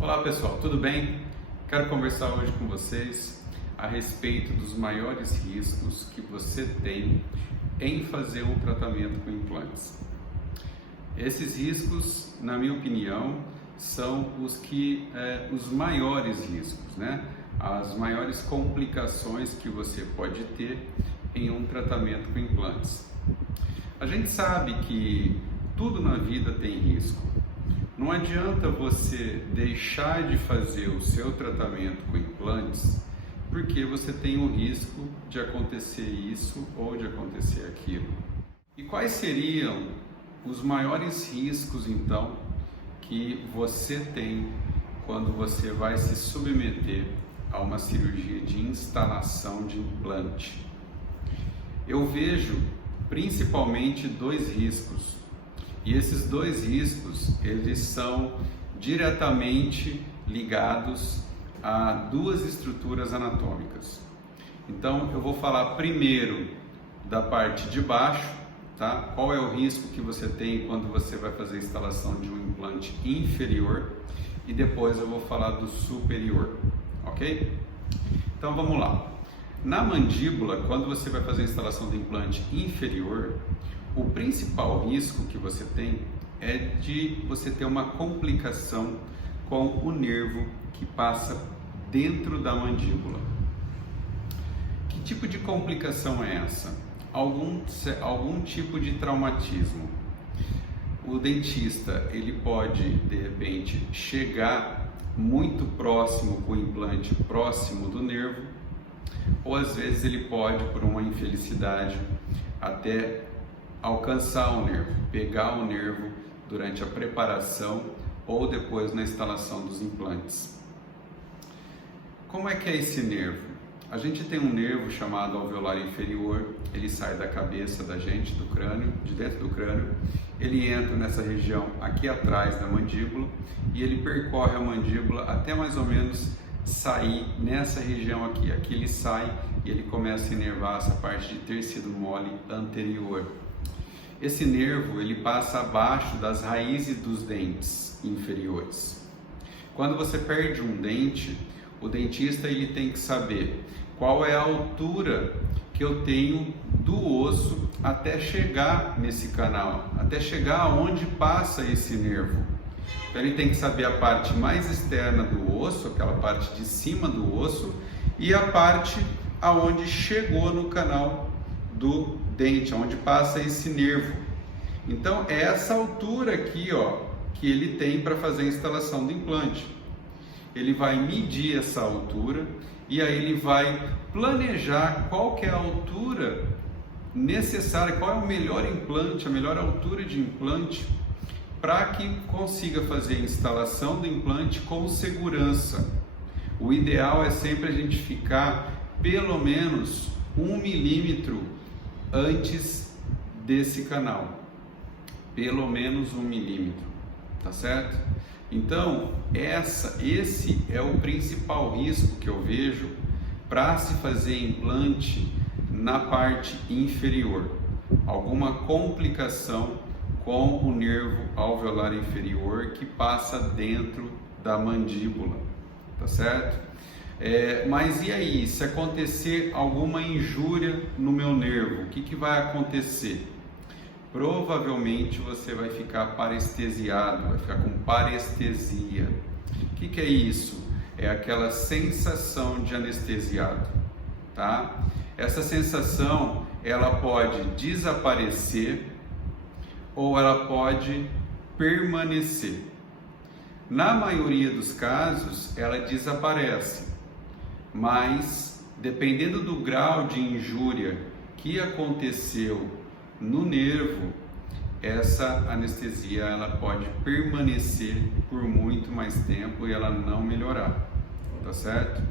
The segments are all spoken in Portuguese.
Olá pessoal, tudo bem? Quero conversar hoje com vocês a respeito dos maiores riscos que você tem em fazer um tratamento com implantes. Esses riscos, na minha opinião, são os maiores riscos, né? As maiores complicações que você pode ter em um tratamento com implantes. A gente sabe que tudo na vida tem risco. Não adianta você deixar de fazer o seu tratamento com implantes porque você tem o risco de acontecer isso ou de acontecer aquilo. E quais seriam os maiores riscos então que você tem quando você vai se submeter a uma cirurgia de instalação de implante? Eu vejo principalmente dois riscos. E esses dois riscos, eles são diretamente ligados a duas estruturas anatômicas. Então, eu vou falar primeiro da parte de baixo, tá? Qual é o risco que você tem quando você vai fazer a instalação de um implante inferior, e depois eu vou falar do superior, ok? Então, vamos lá. Na mandíbula, quando você vai fazer a instalação do implante inferior, o principal risco que você tem é de você ter uma complicação com o nervo que passa dentro da mandíbula. Que tipo de complicação é essa? Algum tipo de traumatismo. O dentista, ele pode, de repente, chegar muito próximo com o implante, próximo do nervo, ou às vezes ele pode, por uma infelicidade, até alcançar o nervo, pegar o nervo durante a preparação ou depois na instalação dos implantes. Como é que é esse nervo? A gente tem um nervo chamado alveolar inferior, ele sai da cabeça da gente, do crânio, de dentro do crânio, ele entra nessa região aqui atrás da mandíbula e ele percorre a mandíbula até mais ou menos sair nessa região aqui. Aqui ele sai e ele começa a inervar essa parte de tecido mole anterior. Esse nervo, ele passa abaixo das raízes dos dentes inferiores. Quando você perde um dente, o dentista ele tem que saber qual é a altura que eu tenho do osso até chegar nesse canal, até chegar aonde passa esse nervo. Então ele tem que saber a parte mais externa do osso, aquela parte de cima do osso, e a parte aonde chegou no canal do dente, onde passa esse nervo. Então é essa altura aqui, ó, que ele tem para fazer a instalação do implante. Ele vai medir essa altura e aí ele vai planejar qual que é a altura necessária, qual é o melhor implante, a melhor altura de implante para que consiga fazer a instalação do implante com segurança. O ideal é sempre a gente ficar pelo menos 1 milímetro antes desse canal, pelo menos 1 milímetro, tá certo? Então, esse é o principal risco que eu vejo para se fazer implante na parte inferior, alguma complicação com o nervo alveolar inferior que passa dentro da mandíbula, tá certo? Mas e aí, se acontecer alguma injúria no meu nervo, o que vai acontecer? Provavelmente você vai ficar parestesiado, vai ficar com parestesia. O que é isso? É aquela sensação de anestesiado, tá? Essa sensação, ela pode desaparecer ou ela pode permanecer. Na maioria dos casos, ela desaparece. Mas, dependendo do grau de injúria que aconteceu no nervo, essa anestesia ela pode permanecer por muito mais tempo e ela não melhorar, tá certo?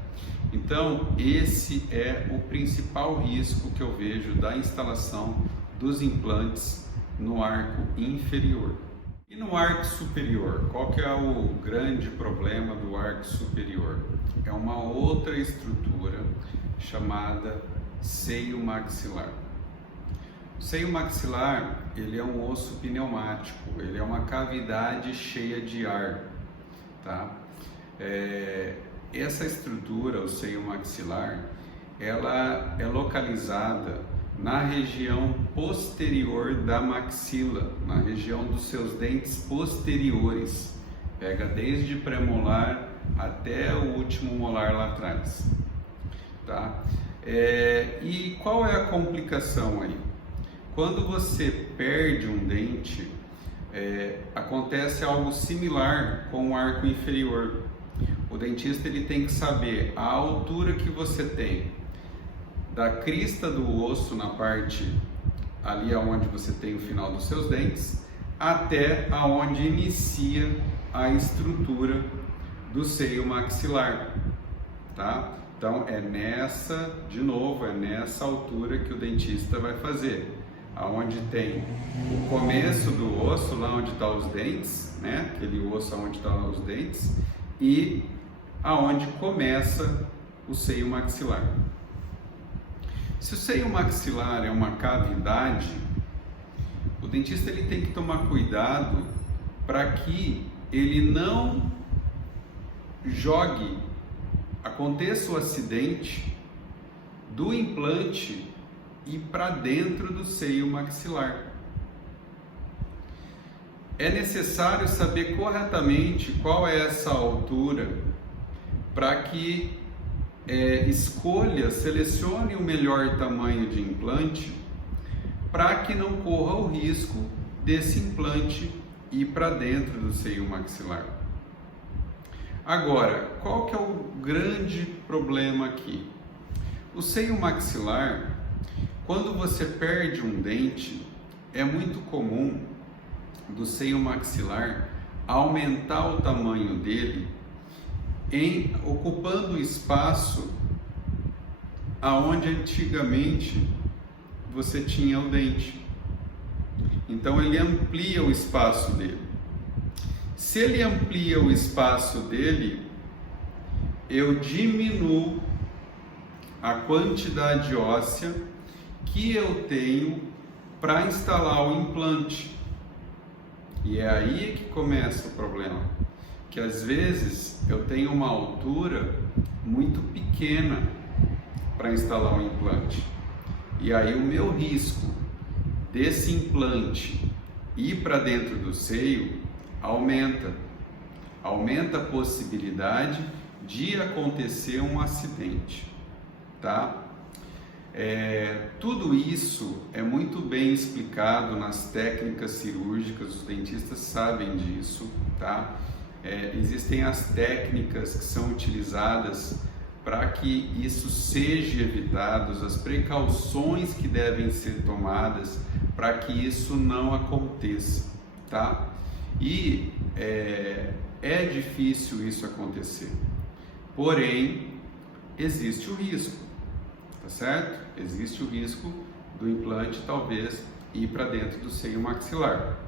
Então, esse é o principal risco que eu vejo da instalação dos implantes no arco inferior. E no arco superior, qual que é o grande problema do arco superior? É uma outra estrutura chamada seio maxilar. O seio maxilar, ele é um osso pneumático, ele é uma cavidade cheia de ar, tá? Essa estrutura, o seio maxilar, ela é localizada na região posterior da maxila, na região dos seus dentes posteriores. Pega desde premolar até o último molar lá atrás, tá? E qual é a complicação aí? Quando você perde um dente, acontece algo similar com o arco inferior. O dentista ele tem que saber a altura que você tem da crista do osso na parte ali aonde você tem o final dos seus dentes até aonde inicia a estrutura do seio maxilar, tá? Então de novo, é nessa altura que o dentista vai fazer, aonde tem o começo do osso, lá onde está os dentes, né? Aquele osso onde estão os dentes, e aonde começa o seio maxilar. Se o seio maxilar é uma cavidade, o dentista ele tem que tomar cuidado para que ele não aconteça o acidente do implante e para dentro do seio maxilar. É necessário saber corretamente qual é essa altura para que selecione o melhor tamanho de implante para que não corra o risco desse implante ir para dentro do seio maxilar. Agora, qual que é o grande problema aqui? O seio maxilar, quando você perde um dente, é muito comum do seio maxilar aumentar o tamanho dele ocupando o espaço aonde antigamente você tinha o dente. Então ele amplia o espaço dele. Se ele amplia o espaço dele, eu diminuo a quantidade óssea que eu tenho para instalar o implante. E é aí que começa o problema, que às vezes eu tenho uma altura muito pequena para instalar um implante. E aí o meu risco desse implante ir para dentro do seio aumenta a possibilidade de acontecer um acidente, tá? Tudo isso é muito bem explicado nas técnicas cirúrgicas, os dentistas sabem disso, tá? Existem as técnicas que são utilizadas para que isso seja evitado, as precauções que devem ser tomadas para que isso não aconteça, tá? E é difícil isso acontecer, porém existe o risco, tá certo? Existe o risco do implante talvez ir para dentro do seio maxilar.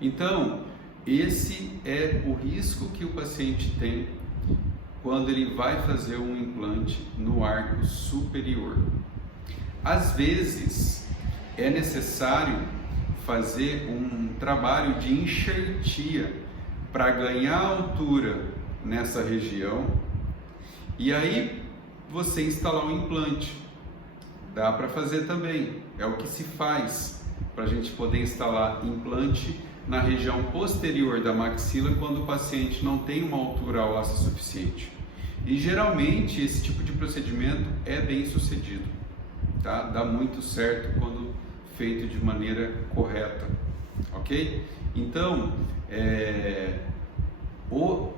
Então, esse é o risco que o paciente tem quando ele vai fazer um implante no arco superior. Às vezes, é necessário fazer um trabalho de enxertia para ganhar altura nessa região e aí você instalar um implante. Dá para fazer também, é o que se faz para a gente poder instalar implante na região posterior da maxila quando o paciente não tem uma altura óssea suficiente. E geralmente esse tipo de procedimento é bem sucedido, tá? Dá muito certo quando feito de maneira correta, ok? Então,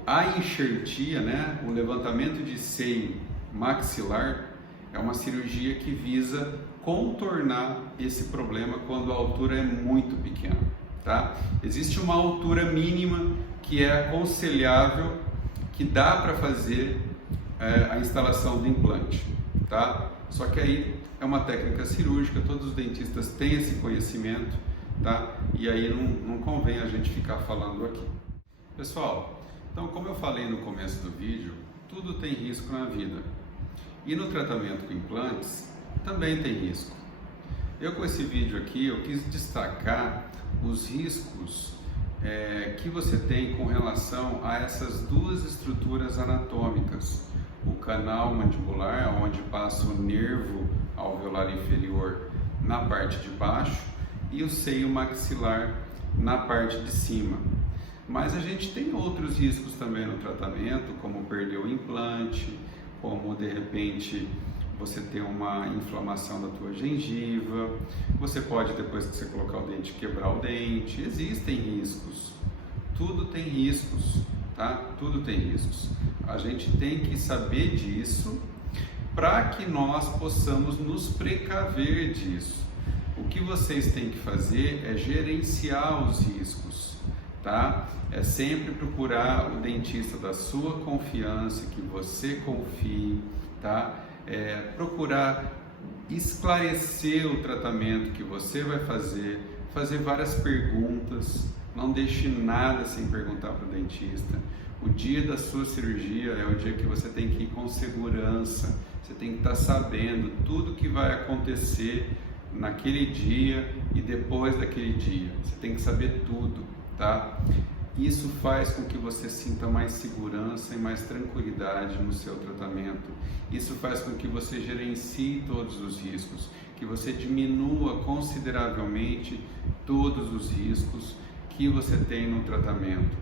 a enxertia, né, o levantamento de seio maxilar é uma cirurgia que visa contornar esse problema quando a altura é muito pequena, tá? Existe uma altura mínima que é aconselhável, que dá para fazer a instalação do implante, tá? Só que aí é uma técnica cirúrgica, todos os dentistas têm esse conhecimento, tá? E aí não convém a gente ficar falando aqui. Pessoal, então como eu falei no começo do vídeo, tudo tem risco na vida. E no tratamento com implantes também tem risco. Eu com esse vídeo aqui, eu quis destacar os riscos que você tem com relação a essas duas estruturas anatômicas, o canal mandibular, onde passa o nervo alveolar inferior na parte de baixo, e o seio maxilar na parte de cima. Mas a gente tem outros riscos também no tratamento, como perder o implante, como de repente você ter uma inflamação da tua gengiva, você pode, depois que você colocar o dente, quebrar o dente. Existem riscos, tudo tem riscos, tá? Tudo tem riscos. A gente tem que saber disso para que nós possamos nos precaver disso. O que vocês têm que fazer é gerenciar os riscos, tá? É sempre procurar o dentista da sua confiança, que você confie, tá? Procurar esclarecer o tratamento que você vai fazer várias perguntas, não deixe nada sem perguntar para o dentista. O dia da sua cirurgia é o dia que você tem que ir com segurança, você tem que estar sabendo tudo que vai acontecer naquele dia e depois daquele dia, você tem que saber tudo, tá? Isso faz com que você sinta mais segurança e mais tranquilidade no seu tratamento. Isso faz com que você gerencie todos os riscos, que você diminua consideravelmente todos os riscos que você tem no tratamento.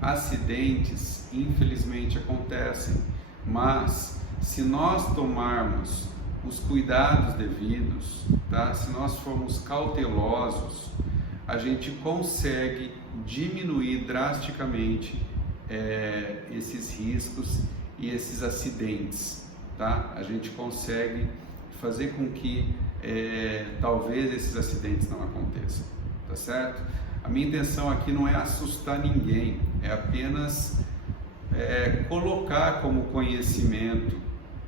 Acidentes, infelizmente, acontecem, mas se nós tomarmos os cuidados devidos, tá? Se nós formos cautelosos, a gente consegue diminuir drasticamente esses riscos e esses acidentes, tá? A gente consegue fazer com que talvez esses acidentes não aconteçam, tá certo? A minha intenção aqui não é assustar ninguém, é apenas colocar como conhecimento,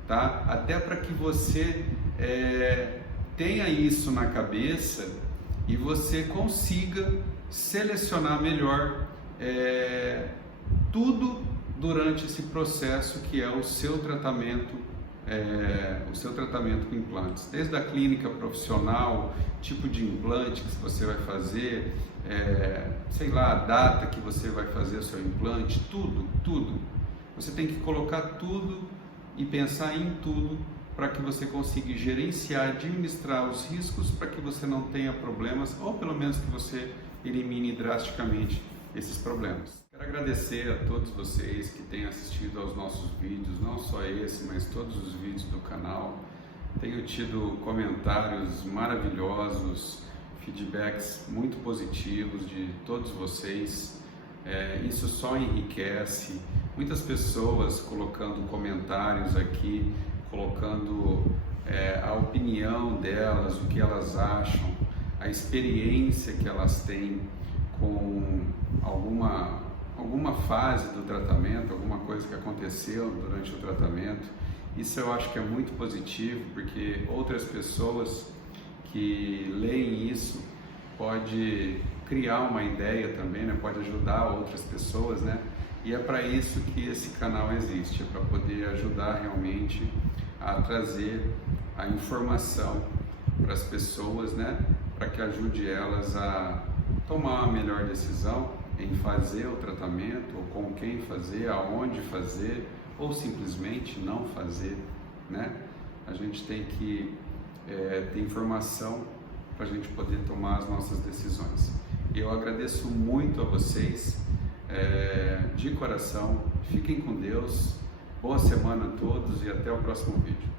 tá? Até para que você tenha isso na cabeça e você consiga selecionar melhor tudo durante esse processo que é o seu tratamento com implantes, desde a clínica profissional, tipo de implante que você vai fazer, sei lá, a data que você vai fazer o seu implante, tudo. Você tem que colocar tudo e pensar em tudo para que você consiga gerenciar, administrar os riscos para que você não tenha problemas, ou pelo menos que você elimine drasticamente esses problemas. Quero agradecer a todos vocês que têm assistido aos nossos vídeos, não só esse, mas todos os vídeos do canal. Tenho tido comentários maravilhosos, feedbacks muito positivos de todos vocês. Isso só enriquece. Muitas pessoas colocando comentários aqui, colocando a opinião delas, o que elas acham, a experiência que elas têm com alguma fase do tratamento, alguma coisa que aconteceu durante o tratamento. Isso eu acho que é muito positivo, porque outras pessoas que leem isso pode criar uma ideia também, né? Pode ajudar outras pessoas, né? E é para isso que esse canal existe, é para poder ajudar realmente a trazer a informação para as pessoas, né? Para que ajude elas a tomar a melhor decisão em fazer o tratamento, ou com quem fazer, aonde fazer, ou simplesmente não fazer, né? A gente tem que ter informação para a gente poder tomar as nossas decisões. Eu agradeço muito a vocês, de coração. Fiquem com Deus, boa semana a todos e até o próximo vídeo.